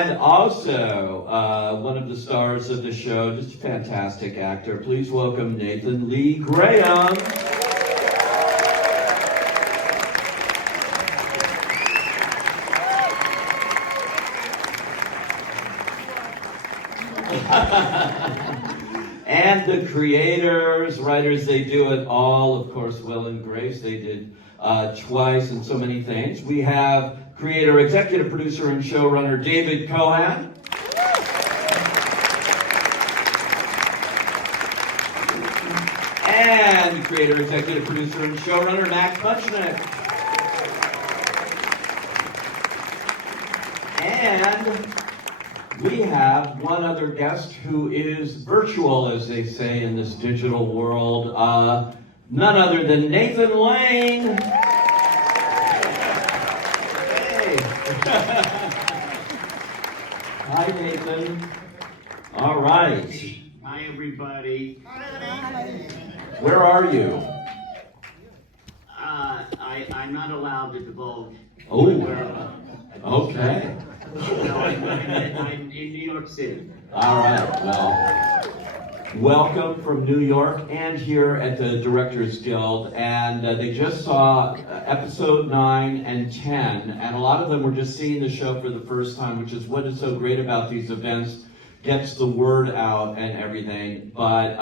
And also, one of the stars of the show, just a fantastic actor. Please welcome Nathan Lee Graham. And the creators, writers, they do it all. Of course, Will and Grace, they did Twice and so many things. We have creator, executive producer, and showrunner David Kohan. And creator, executive producer, and showrunner Max Mutchnick. And we have one other guest who is virtual, as they say in this digital world. None other than Nathan Lane. Hey. Hi, Nathan. All right. Hi, everybody. Where are you? I'm not allowed to divulge. Oh, okay. No, I'm in New York City. All right, well, welcome from New York and here at the Directors Guild. And they just saw episode 9 and 10, and a lot of them were just seeing the show for the first time, which is what is so great about these events, gets the word out and everything. But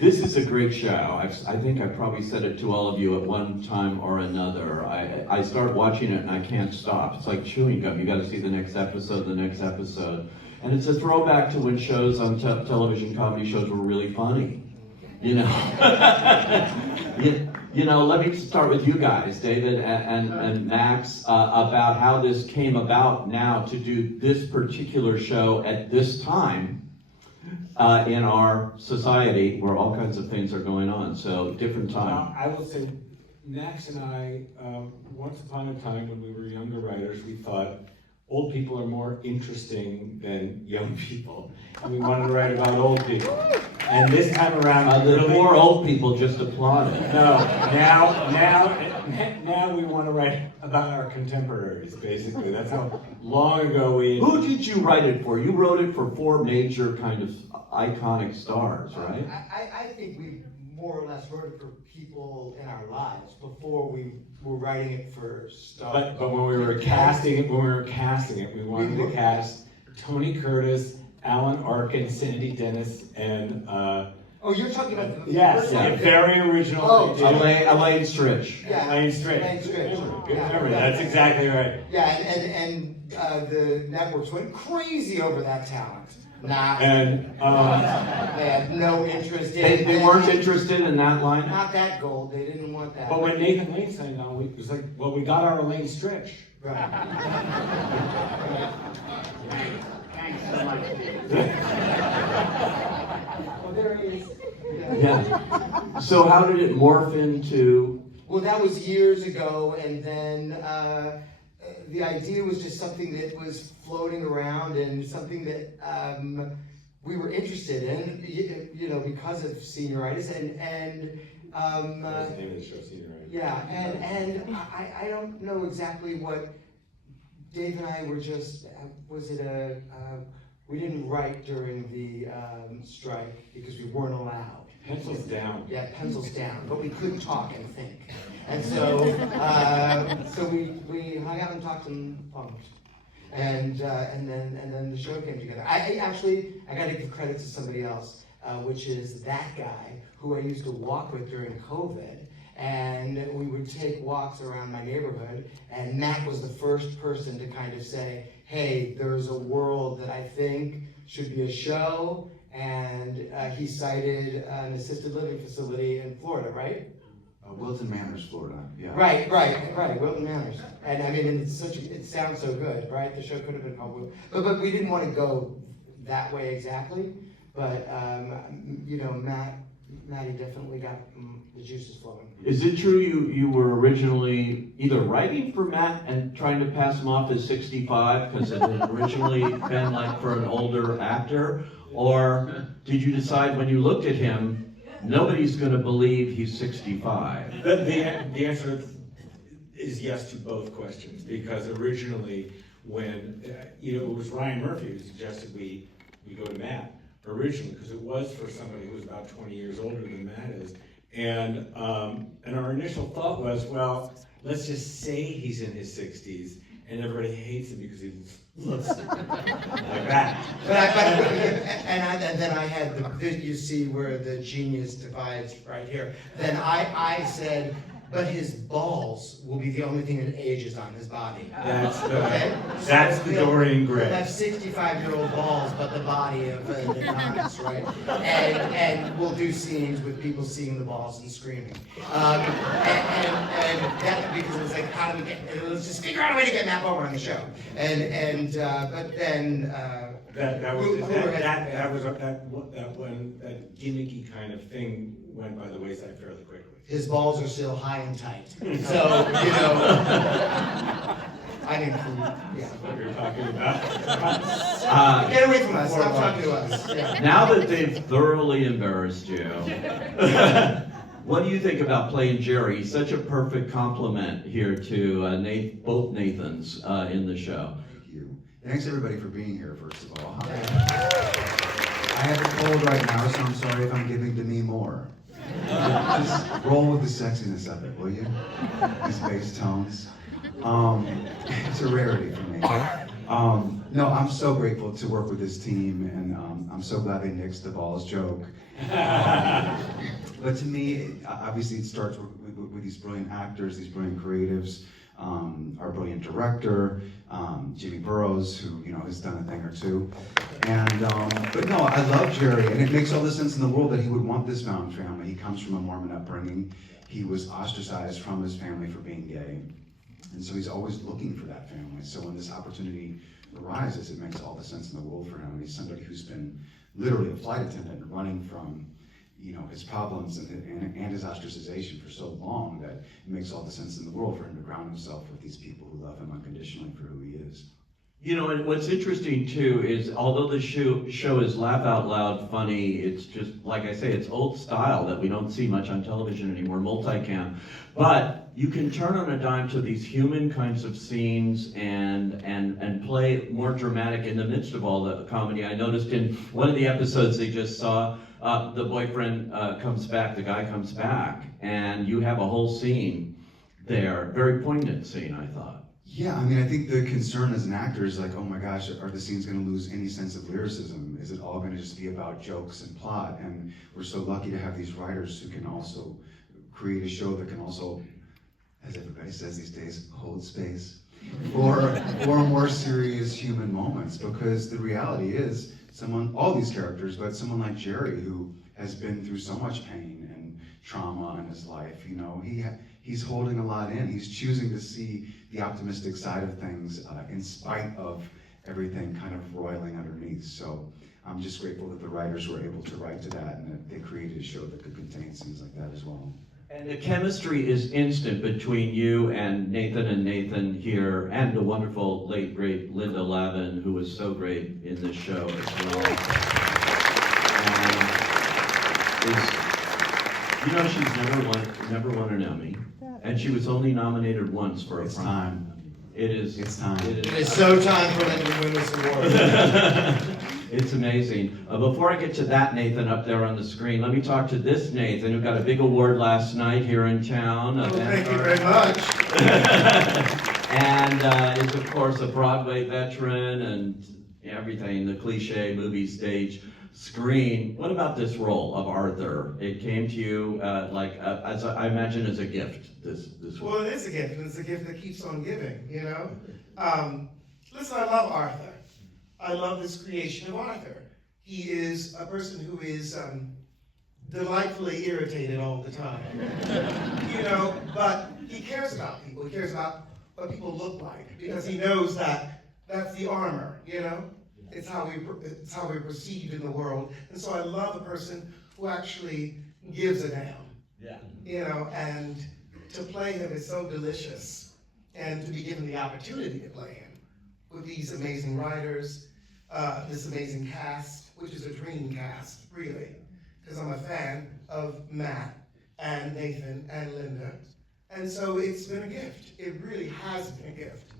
this is a great show. I think I probably said it to all of you at one time or another. I start watching it and I can't stop. It's like chewing gum. You got to see the next episode, the next episode. And it's a throwback to when shows on television, comedy shows, were really funny. You know? You know, let me start with you guys, David and Max, about how this came about now to do this particular show at this time. In our society where all kinds of things are going on, so different time. I will say, Max and I, once upon a time when we were younger writers, we thought old people are more interesting than young people, and we wanted to write about old people. And this time around, the more old people just applauded. No, now we want to write about our contemporaries, basically. That's how long ago we... Who did you write it for? You wrote it for 4 major kind of iconic stars, right? I think we more or less wrote it for people in our lives before we were writing it for stars. But when we were casting it, we wanted to cast Tony Curtis, Alan Arkin, Sandy Dennis, and oh, you're talking about the yes, first very original. Oh, Elaine Stritch. Yeah, Elaine Stritch. Good memory. That's exactly right. Yeah, and the networks went crazy over that talent. Nah. And they had no interest in it. They weren't interested in that line? Not that gold. They didn't want that. But when Nathan Lane signed on, it was like, well, we got our Elaine Stritch. Right. Thanks so much, Dave. Well, there he is. Yeah. So how did it morph into? Well, that was years ago, and then the idea was just something that was floating around and something that we were interested in, you know, because of senioritis and That's the name of the show, Senioritis. yeah, and I don't know exactly what Dave and I were just, was it we didn't write during the strike because we weren't allowed. Pencils down. Yeah, pencils down, but we couldn't talk and think. And so, so we hung out and talked and punked. And then the show came together. I got to give credit to somebody else, which is that guy who I used to walk with during COVID. And we would take walks around my neighborhood, and Matt was the first person to kind of say, hey, there's a world that I think should be a show, and he cited an assisted living facility in Florida, right? Wilton Manors, Florida. Yeah. Right, Wilton Manors. And I mean, it sounds so good, right? The show could have been called Wilton, but we didn't want to go that way exactly. But you know, Matty definitely got the juices flowing. Is it true you were originally either writing for Matt and trying to pass him off as 65 because it had originally been like for an older actor, or did you decide when you looked at him, nobody's going to believe he's 65? The answer is yes to both questions, because originally when, it was Ryan Murphy who suggested we go to Matt originally, because it was for somebody who was about 20 years older than Matt is. And our initial thought was, well, let's just say he's in his 60s, and everybody hates him because he looks like that. And then I had you see where the genius divides right here. Then I said, but his balls will be the only thing that ages on his body. That's So the Dorian Gray. He'll have 65-year-old balls, but the body of the nines, right? And we'll do scenes with people seeing the balls and screaming. And that, because it was like, how do we get? It was just figure out a way to get Matt Bomer on the show. But then. That gimmicky kind of thing went by the wayside fairly quickly. His balls are still high and tight. So, I didn't, yeah. What you're talking about. Get away from us, stop talking to us. Yeah. Now that they've thoroughly embarrassed you, what do you think about playing Jerry? He's such a perfect compliment here to both Nathans in the show. Thank you. Thanks everybody for being here, first of all. I have a cold right now, so I'm sorry if I'm giving Demi more. Just roll with the sexiness of it, will you? These bass tones. It's a rarity for me. No, I'm so grateful to work with this team, and I'm so glad they nixed the balls joke. But to me, obviously it starts with these brilliant actors, these brilliant creatives, our brilliant director, Jimmy Burrows, who has done a thing or two. And but no, I love Jerry, and it makes all the sense in the world that he would want this mountain family. He comes from a Mormon upbringing. He was ostracized from his family for being gay, and so he's always looking for that family. So when this opportunity arises, it makes all the sense in the world for him. And he's somebody who's been literally a flight attendant, running from his problems and his ostracization for so long that it makes all the sense in the world for him to ground himself with these people who love him unconditionally for who he is. And what's interesting too is, although the show is laugh out loud funny, it's just, like I say, it's old style that we don't see much on television anymore, multicam. But you can turn on a dime to these human kinds of scenes and play more dramatic in the midst of all the comedy. I noticed in one of the episodes they just saw, the boyfriend comes back, the guy comes back, and you have a whole scene there, very poignant scene, I thought. Yeah, I mean, I think the concern as an actor is like, oh my gosh, are the scenes going to lose any sense of lyricism? Is it all going to just be about jokes and plot? And we're so lucky to have these writers who can also create a show that can also, as everybody says these days, hold space for more serious human moments. Because the reality is, all these characters, but someone like Jerry, who has been through so much pain and trauma in his life, he's holding a lot in. He's choosing to see the optimistic side of things in spite of everything kind of roiling underneath. So I'm just grateful that the writers were able to write to that, and that they created a show that could contain scenes like that as well. And the chemistry is instant between you and Nathan here, and the wonderful late great Linda Lavin, who was so great in this show as well. She's never won an Emmy, and she was only nominated once for a prime. It's time. It is so time for Linda to win this award. It's amazing. Before I get to that Nathan up there on the screen, let me talk to this Nathan, who got a big award last night here in town. Thank you very much. And is, of course, a Broadway veteran and everything, the cliche movie stage screen. What about this role of Arthur? It came to you as I imagine as a gift. This Well, it is a gift, and it's a gift that keeps on giving. Listen, I love Arthur. I love this creation of Arthur. He is a person who is delightfully irritated all the time. But he cares about people. He cares about what people look like, because he knows that that's the armor. It's how we're perceived in the world. And so I love a person who actually gives a damn. Yeah. And to play him is so delicious, and to be given the opportunity to play him with these amazing writers, this amazing cast, which is a dream cast, really, because I'm a fan of Matt and Nathan and Linda. And so it's been a gift. It really has been a gift.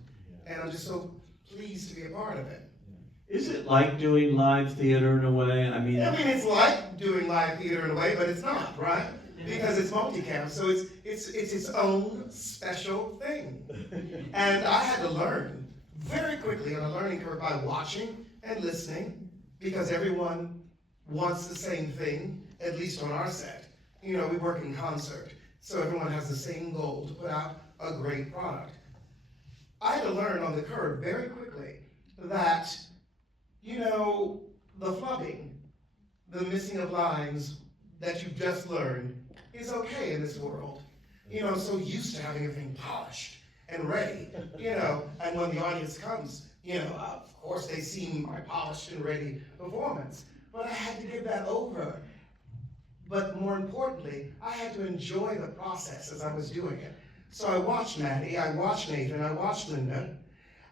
And I'm just so pleased to be a part of it. Is it like doing live theater in a way? I mean, It's like doing live theater in a way, but it's not, right? Because it's multicam, so it's its own special thing. And I had to learn very quickly on a learning curve by watching and listening, because everyone wants the same thing, at least on our set. You know, we work in concert, so everyone has the same goal, to put out a great product. I had to learn on the curve very quickly that, you know, the flubbing, the missing of lines that you've just learned is okay in this world. You know, I'm so used to having everything polished and ready, you know, and when the audience comes, you know, of course they see my polished and ready performance, but I had to give that over. But more importantly, I had to enjoy the process as I was doing it. So I watched Maddie, I watched Nathan, I watched Linda,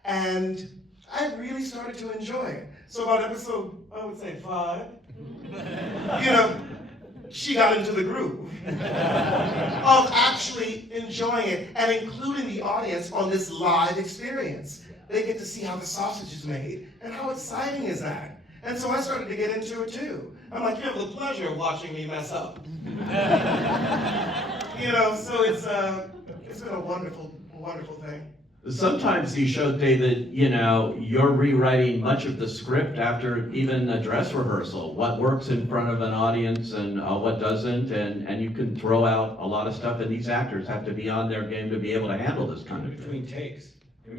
and I really started to enjoy it. So about episode, I would say 5, you know, she got into the groove of actually enjoying it and including the audience on this live experience. They get to see how the sausage is made, and how exciting is that? And so I started to get into it too. I'm like, you have the pleasure of watching me mess up. You know, so it's been a wonderful, wonderful thing. sometimes these shows, David, you know, you're rewriting much of the script after even a dress rehearsal. What works in front of an audience and what doesn't, and you can throw out a lot of stuff, and these actors have to be on their game to be able to handle this kind of thing. Between takes, so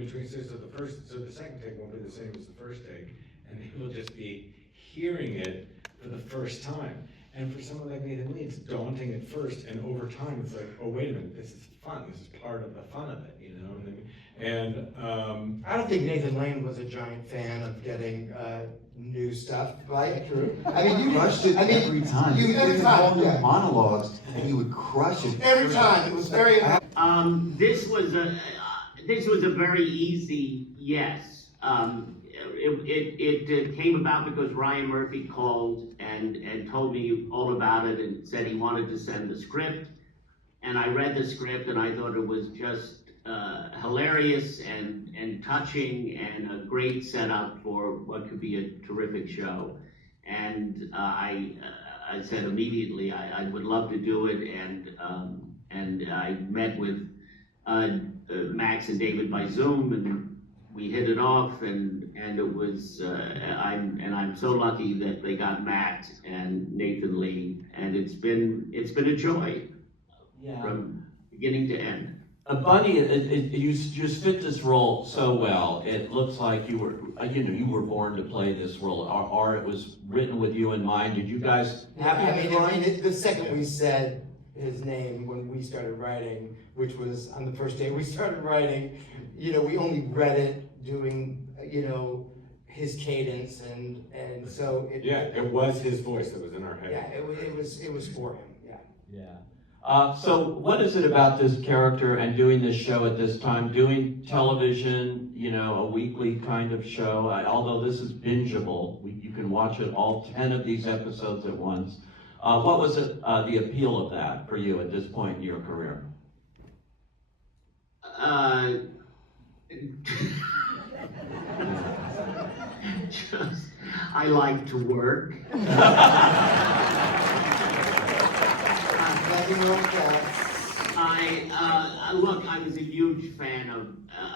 the second take won't be the same as the first take, and they will just be hearing it for the first time. And for someone like Nathan Lee, it's daunting at first, and over time it's like, oh wait a minute, this is fun. This is part of the fun of it, you know. And I don't think Nathan Lane was a giant fan of getting new stuff, right? True. I mean, you Crushed it every time. every time, all new yeah. monologues, and you would crush it. Every time, it was very. This was a very easy yes. It came about because Ryan Murphy called and told me all about it and said he wanted to send the script. And I read the script and I thought it was just hilarious and touching and a great setup for what could be a terrific show. And I said immediately I would love to do it, and I met with Max and David by Zoom, and we hit it off, and it was I'm so lucky that they got Matt and Nathan Lee, and it's been a joy from beginning to end. Bunny, you just fit this role so well. It looks like you were born to play this role, or it was written with you in mind. Did you guys have The second we said his name when we started writing, which was on the first day we started writing, you know, we only read it doing, you know, his cadence, and so it was his voice that was in our head. Yeah, it was for him. Yeah. Yeah. So what is it about this character and doing this show at this time, doing television, you know, a weekly kind of show, although this is bingeable, you can watch it all 10 of these episodes at once. What was it, the appeal of that for you at this point in your career? Just, I like to work. Look, I was a huge fan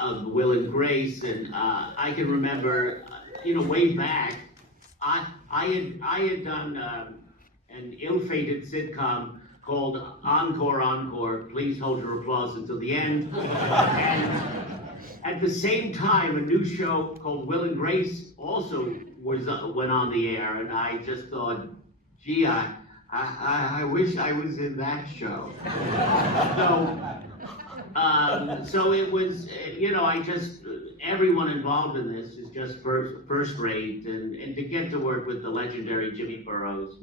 of Will and Grace, and I can remember, you know, way back, I had done an ill-fated sitcom called Encore, Encore, Please Hold Your Applause Until the End. And at the same time, a new show called Will and Grace also went on the air, and I just thought, gee, I wish I was in that show. So it was, you know, everyone involved in this is just first rate, and to get to work with the legendary Jimmy Burrows,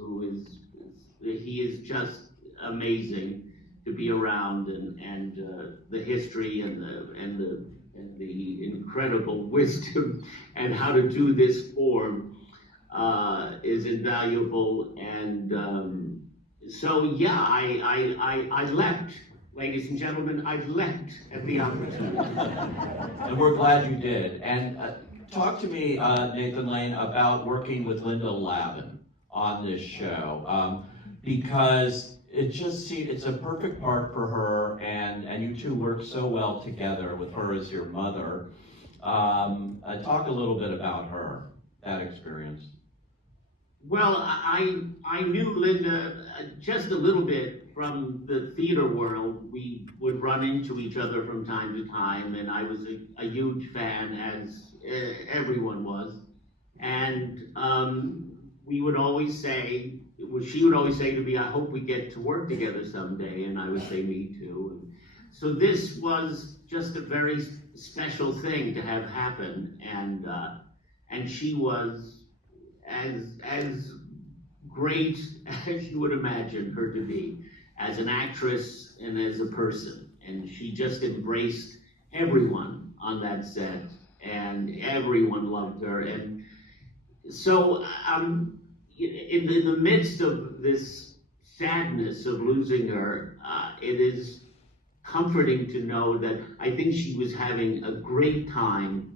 he is just amazing to be around, and the history and the incredible wisdom and how to do this form is invaluable. And so yeah, I leapt, ladies and gentlemen, I leapt at the opportunity. And we're glad you did. And talk to me, Nathan Lane, about working with Linda Lavin on this show, because it just seemed it's a perfect part for her, and you two work so well together with her as your mother. Talk a little bit about her, that experience. Well, I knew Linda just a little bit from the theater world. We would run into each other from time to time, and I was a huge fan, as everyone was. And we would always say, well, she would always say to me, "I hope we get to work together someday," and I would say, "Me too." And so this was just a very special thing to have happen, and she was as great as you would imagine her to be, as an actress and as a person. And she just embraced everyone on that set, and everyone loved her. And so in the midst of this sadness of losing her, it is comforting to know that I think she was having a great time,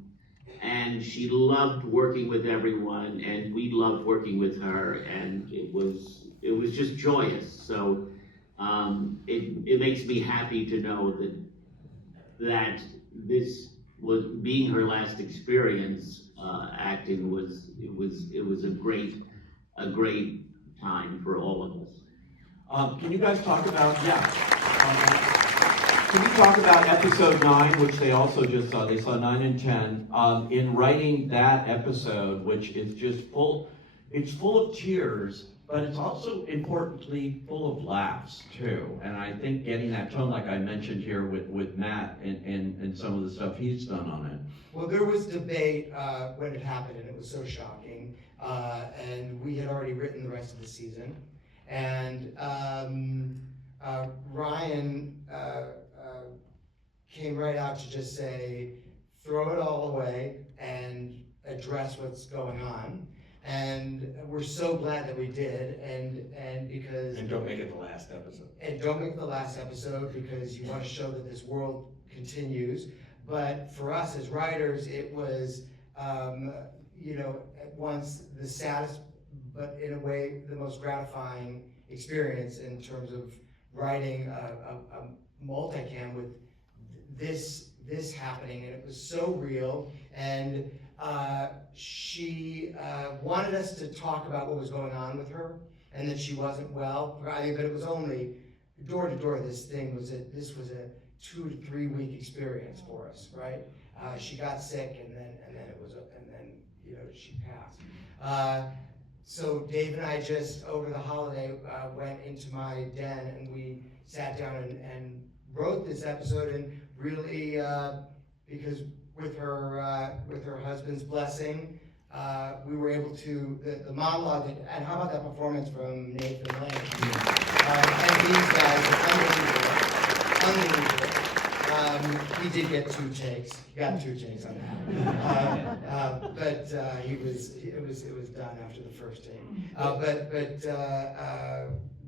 and she loved working with everyone, and we loved working with her, and it was just joyous. So it makes me happy to know that this was being her last experience acting. It was a great time for all of us. Can you guys talk about, can you talk about episode 9, which they also just saw? They saw 9 and 10. In writing that episode, which is just it's full of tears, but it's also importantly full of laughs too. And I think getting that tone, like I mentioned here with Matt and some of the stuff he's done on it. Well, there was debate when it happened, and it was so shocking. And we had already written the rest of the season. And Ryan came right out to just say, throw it all away and address what's going on. And we're so glad that we did, and because... And don't make it the last episode. And don't make it the last episode, because you want to show that this world continues. But for us as writers, it was, at once the saddest, but in a way, the most gratifying experience in terms of writing a multicam with this happening, and it was so real. And she wanted us to talk about what was going on with her, and that she wasn't well. But it was only door to door. This was a 2 to 3 week experience for us, right? She got sick, and then she passed. So Dave and I just over the holiday went into my den, and we sat down and wrote this episode, and really because with her husband's blessing, we were able to the monologue. And how about that performance from Nathan Lane? And these guys are unbelievable. He did get 2 takes. He got 2 takes on that. But it was done after the first take.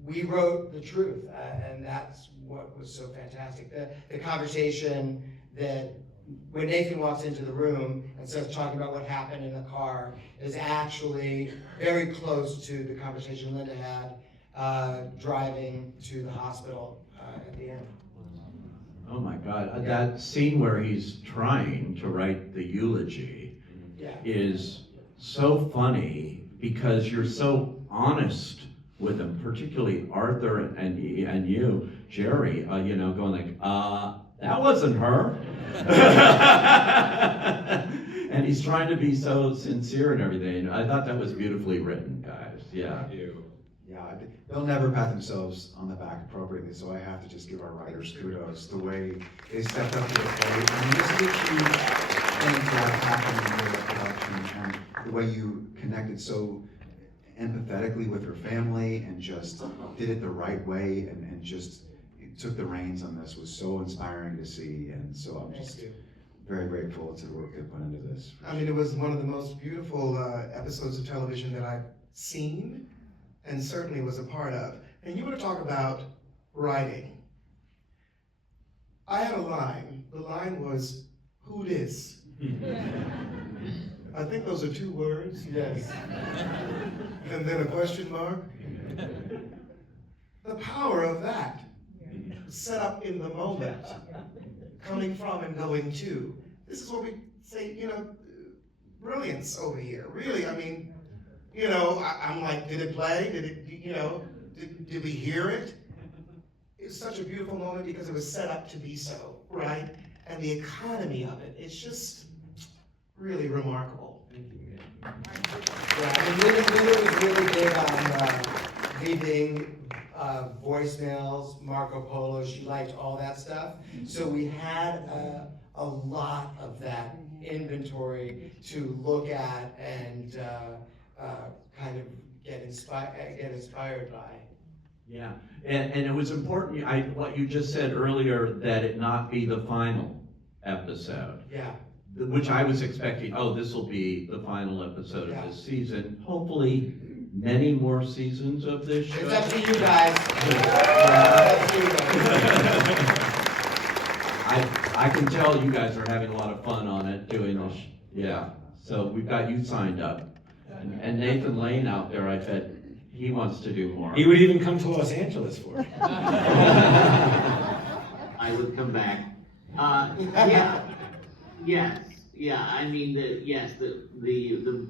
We wrote the truth, and that's what was so fantastic. The conversation that when Nathan walks into the room and starts talking about what happened in the car is actually very close to the conversation Linda had driving to the hospital at the end. Oh my God, that scene where he's trying to write the eulogy is so funny, because you're so honest with him, particularly Arthur and you, Jerry, going like, that wasn't her. And he's trying to be so sincere and everything. I thought that was beautifully written, guys. Yeah. Yeah, they'll never pat themselves on the back appropriately, so I have to just give our writers kudos. The way they stepped up to the plate. I mean, this is a huge thing to have happened in the production, and the way you connected so empathetically with her family and just did it the right way, and just took the reins on this was so inspiring to see. And so I'm just very grateful to the work they put into this. I mean, it was one of the most beautiful episodes of television that I've seen, and certainly was a part of. And you want to talk about writing. I had a line. The line was, "Who dis?" I think those are 2 words. Yes. And then a question mark. The power of that, set up in the moment, coming from and going to. This is what we say, brilliance over here. Really, I mean, I'm like, did it play? Did it, did we hear it? It's such a beautiful moment because it was set up to be so, right? And the economy of it, it's just really remarkable. Yeah, I mean, Linda was really big on leaving voicemails, Marco Polo. She liked all that stuff. So we had a lot of that inventory to look at and kind of get inspired by. Yeah, and it was important, what you just said earlier, that it not be the final episode. Yeah. Which I was expecting, this will be the final episode of this season. Hopefully, many more seasons of this show. It's up to you guys. It's up to you guys. I can tell you guys are having a lot of fun on it, doing this. Yeah, so we've got you signed up. And Nathan Lane out there, I bet he wants to do more. He would even come to Los Angeles for it. I would come back. I mean, the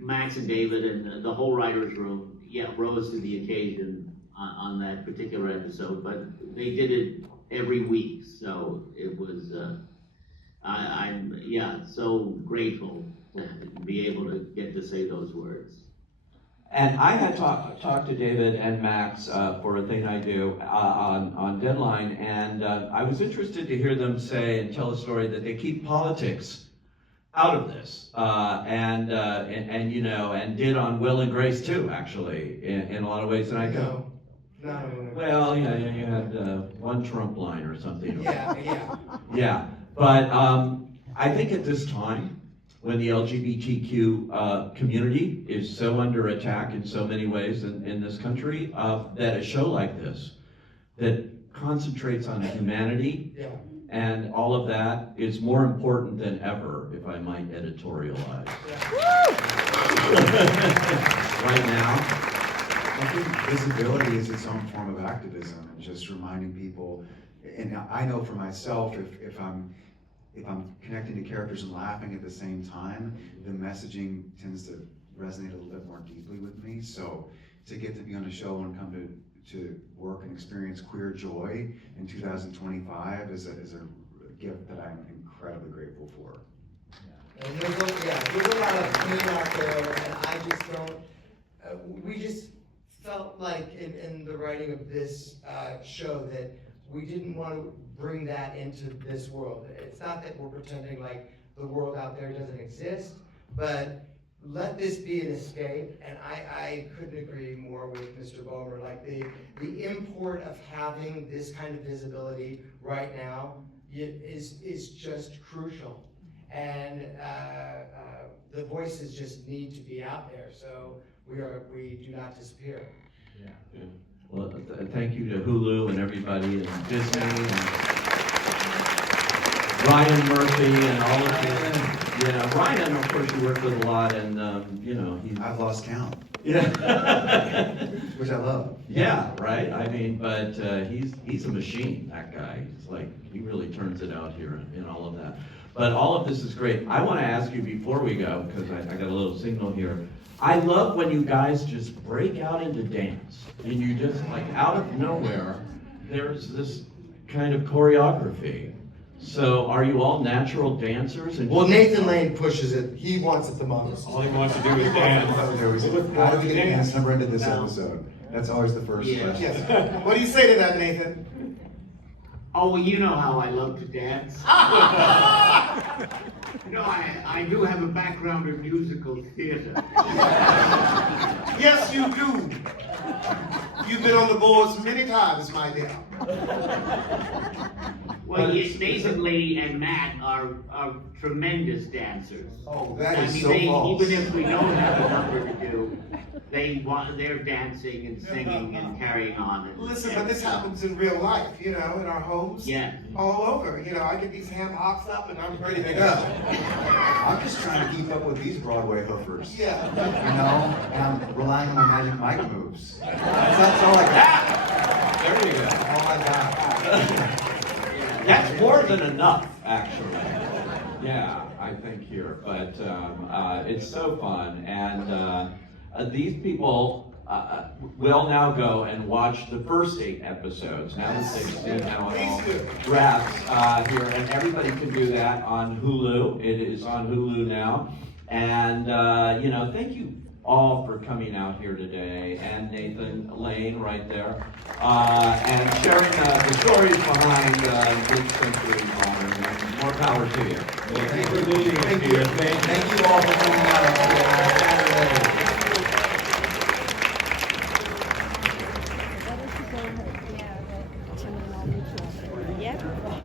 Max and David and the whole writers' room, rose to the occasion on that particular episode, but they did it every week, so it was, I'm so grateful to be able to get to say those words. And I had talked to David and Max for a thing I do on Deadline, and I was interested to hear them say and tell a story that they keep politics out of this, and did on Will and Grace too, actually, in a lot of ways. And I go, No. well, yeah, you had one Trump line or something. Yeah. Yeah, but I think at this time, when the LGBTQ community is so under attack in so many ways in this country, that a show like this, that concentrates on humanity, and all of that is more important than ever, if I might editorialize. Right now. I think visibility is its own form of activism, and just reminding people, and I know for myself, if I'm connecting to characters and laughing at the same time, the messaging tends to resonate a little bit more deeply with me. So to get to be on a show and come to work and experience queer joy in 2025 is a gift that I'm incredibly grateful for. And there's a lot of pain out there, and I just don't, we just felt like in the writing of this show that we didn't want to bring that into this world. It's not that we're pretending like the world out there doesn't exist, but let this be an escape. And I couldn't agree more with Mr. Bomer. Like the import of having this kind of visibility right now is just crucial. And the voices just need to be out there, so we do not disappear. Yeah. Well, thank you to Hulu and everybody, and Disney, and Ryan Murphy, and all of you. Ryan, of course, you work with a lot, and I've lost count. Yeah. Which I love. Yeah, right. I mean, but he's a machine. That guy. He's like, he really turns it out here in all of that. But all of this is great. I want to ask you before we go, because I got a little signal here. I love when you guys just break out into dance, and you just, like, out of nowhere, there's this kind of choreography. So are you all natural dancers? And Well, Nathan Lane pushes it. He wants it the most. All he wants to do is dance. How do we get dance number into this episode? That's always the first question. Yes. What do you say to that, Nathan? Oh, well, you know how I love to dance. I do have a background in musical theater. Yes, you do. You've been on the boards many times, my dear. Well, But Nathan Lee and Matt are tremendous dancers. Oh, that I is mean, so they, false. even if we don't have a number to do, they're dancing and singing and carrying on. And, Listen, but this happens in real life, in our homes. Yeah. All over, I get these ham hocks up and I'm ready to go. I'm just trying to keep up with these Broadway hoofers. Yeah. And I'm relying on my magic mic moves. That's all I got. There you go. All I got. That's more than enough, actually. Yeah, I think here, but it's so fun, and these people will now go and watch the first 8 episodes now that they've seen how it all wraps here, and everybody can do that on Hulu. It is on Hulu now, and thank you all for coming out here today, and Nathan Lane right there, and sharing the stories behind mid-century modern. More power to you. Thank you for being here. Thank you all for coming out on Saturday.